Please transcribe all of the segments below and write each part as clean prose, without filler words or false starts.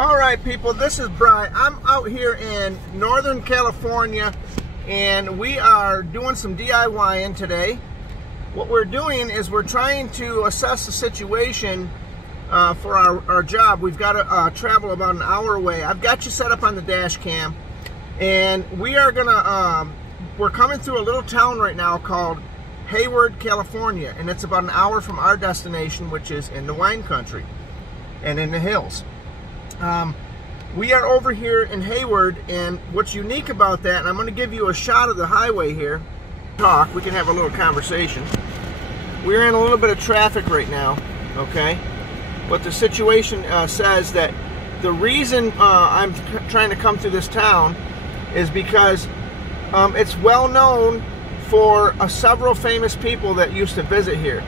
All right, people, this is Bry. I'm out here in Northern California, and we are doing some DIYing today. What we're doing is we're trying to assess the situation for our job. We've got to travel about an hour away. I've got you set up on the dash cam, and we are gonna, we're coming through a little town right now called Hayward, California, and it's about an hour from our destination, which is in the wine country and in the hills. We are over here in Hayward, and what's unique about that, and I'm going to give you a shot of the highway here. We can have a little conversation. We're in a little bit of traffic right now, okay? But the situation says that the reason I'm trying to come through this town is because it's well known for several famous people that used to visit here.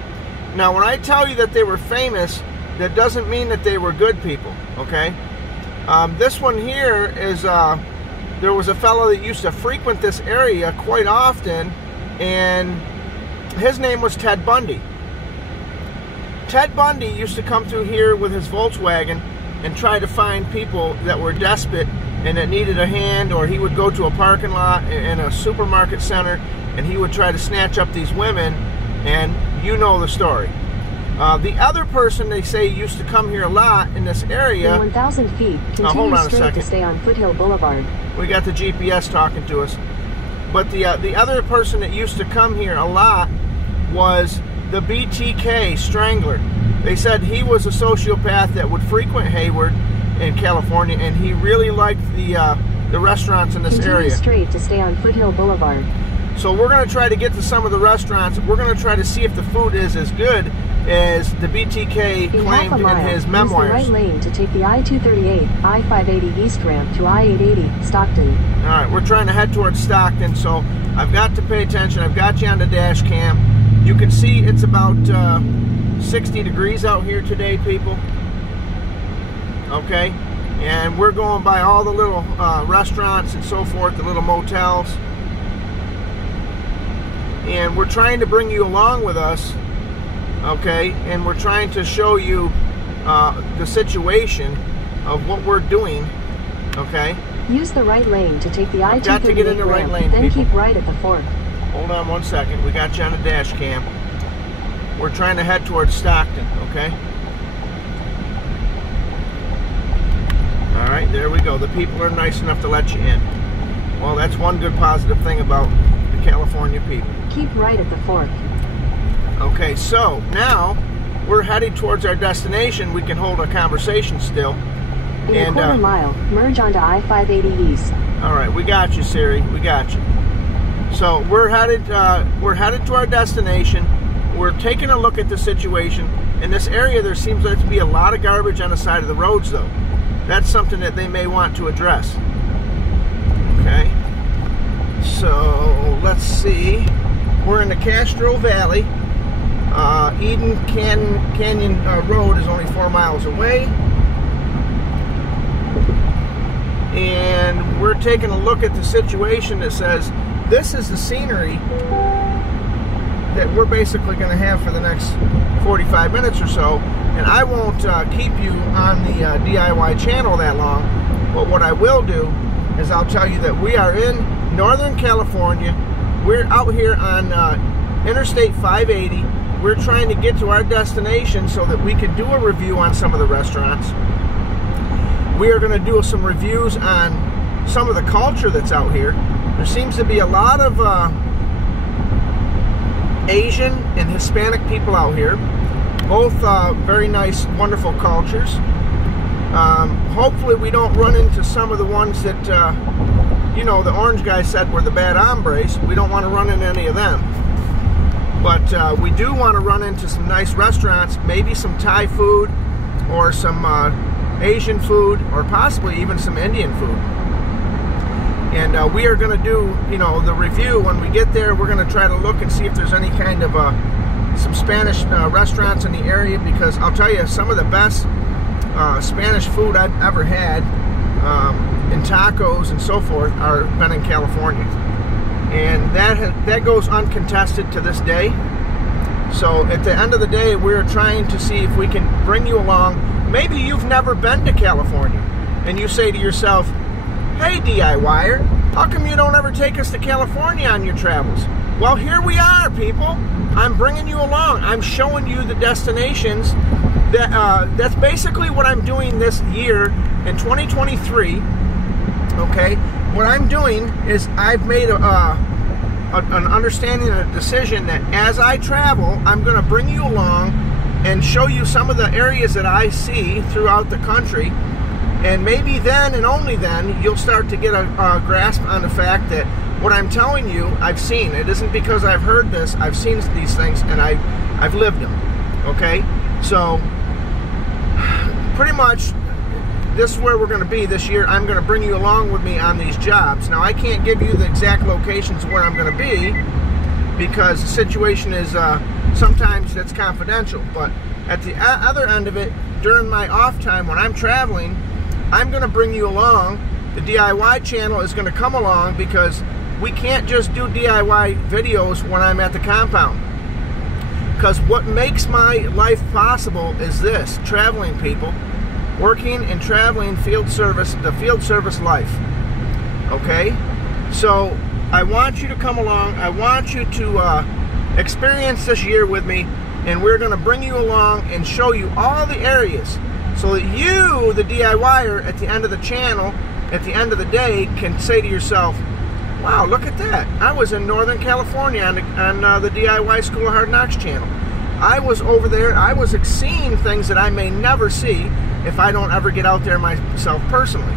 Now, when I tell you that they were famous, that doesn't mean that they were good people, okay? This one here is, there was a fellow that used to frequent this area quite often, and his name was Ted Bundy. Ted Bundy used to come through here with his Volkswagen and try to find people that were desperate and that needed a hand, or he would go to a parking lot in a supermarket center and he would try to snatch up these women, and you know the story. The other person they say used to come here a lot in this area. In 1,000 feet, continue straight to stay on Foothill Boulevard. We got the GPS talking to us. But the other person that used to come here a lot was the BTK Strangler. They said he was a sociopath that would frequent Hayward in California, and he really liked the restaurants in this area. Continue straight to stay on Foothill Boulevard. So we're going to try to get to some of the restaurants. We're going to try to see if the food is as good as the BTK claimed in his memoirs. Use the right lane to take the I-238, I-580 East ramp to I-880, Stockton. All right, we're trying to head towards Stockton, so I've got to pay attention. I've got you on the dash cam. You can see it's about 60 degrees out here today, people. Okay, and we're going by all the little restaurants and so forth, the little motels. And we're trying to bring you along with us, okay, and we're trying to show you the situation of what we're doing, okay. Use the right lane to take the I-238 got to get in the right lane, then people. keep right at the fork. Hold on one second. We got you on the dash cam. We're trying to head towards Stockton, okay. All right, there we go. The people are nice enough to let you in. Well, that's one good positive thing about the California people. Keep right at the fork. Okay, so now we're heading towards our destination. We can hold a conversation still. In a quarter mile, merge onto I-580 East. All right, we got you, Siri. We got you. So we're headed to our destination. We're taking a look at the situation. In this area, there seems like to be a lot of garbage on the side of the roads, though. That's something that they may want to address. Okay. So let's see. We're in the Castro Valley. Eden Canyon Road is only 4 miles away. And we're taking a look at the situation that says this is the scenery that we're basically going to have for the next 45 minutes or so. And I won't keep you on the DIY channel that long. But what I will do is I'll tell you that we are in Northern California. We're out here on Interstate 580. We're trying to get to our destination so that we can do a review on some of the restaurants. We are going to do some reviews on some of the culture that's out here. There seems to be a lot of Asian and Hispanic people out here. Both very nice, wonderful cultures. Hopefully we don't run into some of the ones that, you know, the orange guy said were the bad hombres. We don't want to run into any of them. But we do want to run into some nice restaurants, maybe some Thai food or some Asian food, or possibly even some Indian food. And we are going to do, you know, the review when we get there. We're going to try to look and see if there's any kind of some Spanish restaurants in the area, because I'll tell you, some of the best Spanish food I've ever had, and tacos and so forth, are been in California, and that goes uncontested to this day. So at the end of the day, we're trying to see if we can bring you along. Maybe you've never been to California. and you say to yourself, hey DIYer, how come you don't ever take us to California on your travels? Well, here we are, people. I'm bringing you along. I'm showing you the destinations. That's basically what I'm doing this year in 2023. Okay, what I'm doing is I've made an understanding and a decision that as I travel, I'm going to bring you along and show you some of the areas that I see throughout the country. And maybe then and only then you'll start to get a grasp on the fact that what I'm telling you, I've seen. It isn't because I've heard this. I've seen these things and I've lived them. Okay? So, pretty much, this is where we're going to be this year. I'm going to bring you along with me on these jobs. Now, I can't give you the exact locations where I'm going to be because the situation is, sometimes that's confidential. But at the other end of it, during my off time when I'm traveling, I'm going to bring you along. The DIY channel is going to come along because we can't just do DIY videos when I'm at the compound. Because what makes my life possible is this, traveling, people. Working and traveling field service, the field service life. Okay? So, I want you to come along. I want you to experience this year with me. And we're going to bring you along and show you all the areas so that you, the DIYer, at the end of the channel, at the end of the day, can say to yourself, wow, look at that. I was in Northern California on the DIY School of Hard Knocks channel. I was over there. I was seeing things that I may never see if I don't ever get out there myself personally.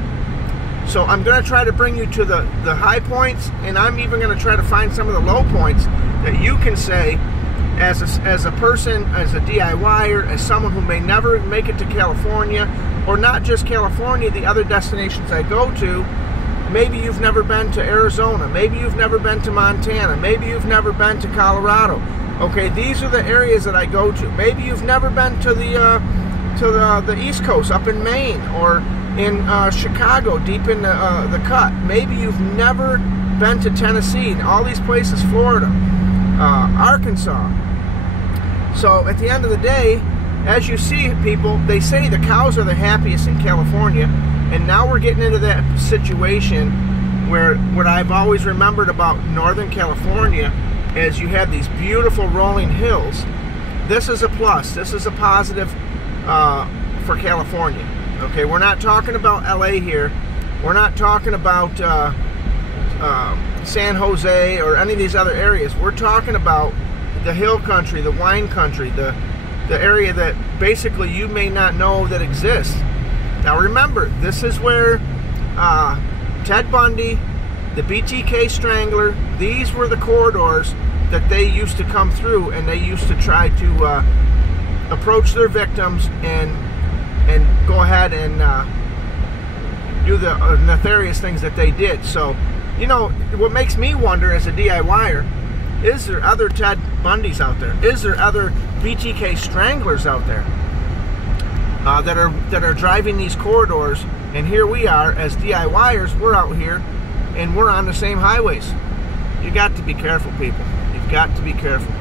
So I'm going to try to bring you to the high points, and I'm even going to try to find some of the low points that you can say, as a person, as a DIYer, as someone who may never make it to California, or not just California, the other destinations I go to. Maybe you've never been to Arizona, maybe you've never been to Montana, maybe you've never been to Colorado. Okay, these are the areas that I go to. Maybe you've never been to the East Coast, up in Maine, or in Chicago, deep in the cut. Maybe you've never been to Tennessee, and all these places, Florida, Arkansas. So at the end of the day, as you see, people, they say the cows are the happiest in California, and now we're getting into that situation where what I've always remembered about Northern California is you have these beautiful rolling hills. This is a plus. This is a positive for California. Okay, we're not talking about LA here. We're not talking about San Jose or any of these other areas. We're talking about the hill country, the wine country, the area that basically you may not know that exists. Now remember, this is where Ted Bundy, the BTK Strangler, these were the corridors that they used to come through, and they used to try to approach their victims and go ahead and do the nefarious things that they did. So, you know, what makes me wonder as a DIYer, is there other Ted Bundys out there? Is there other BTK Stranglers out there that are driving these corridors? And here we are as DIYers, we're out here and we're on the same highways. You got to be careful, people. You've got to be careful.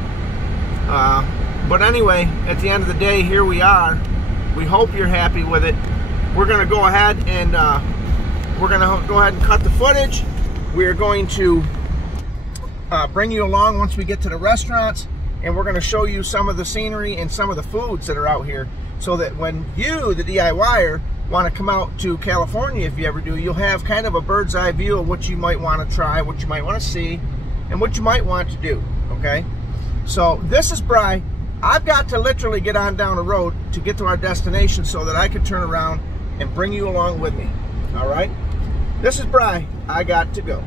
But anyway, at the end of the day, here we are. We hope you're happy with it. We're going to go ahead and cut the footage. We're going to bring you along once we get to the restaurants, and we're going to show you some of the scenery and some of the foods that are out here, so that when you, the DIYer, want to come out to California, if you ever do, you'll have kind of a bird's eye view of what you might want to try, what you might want to see, and what you might want to do. Okay, so this is Bry. I've got to literally get on down the road to get to our destination so that I can turn around and bring you along with me. All right, this is Bry. I got to go.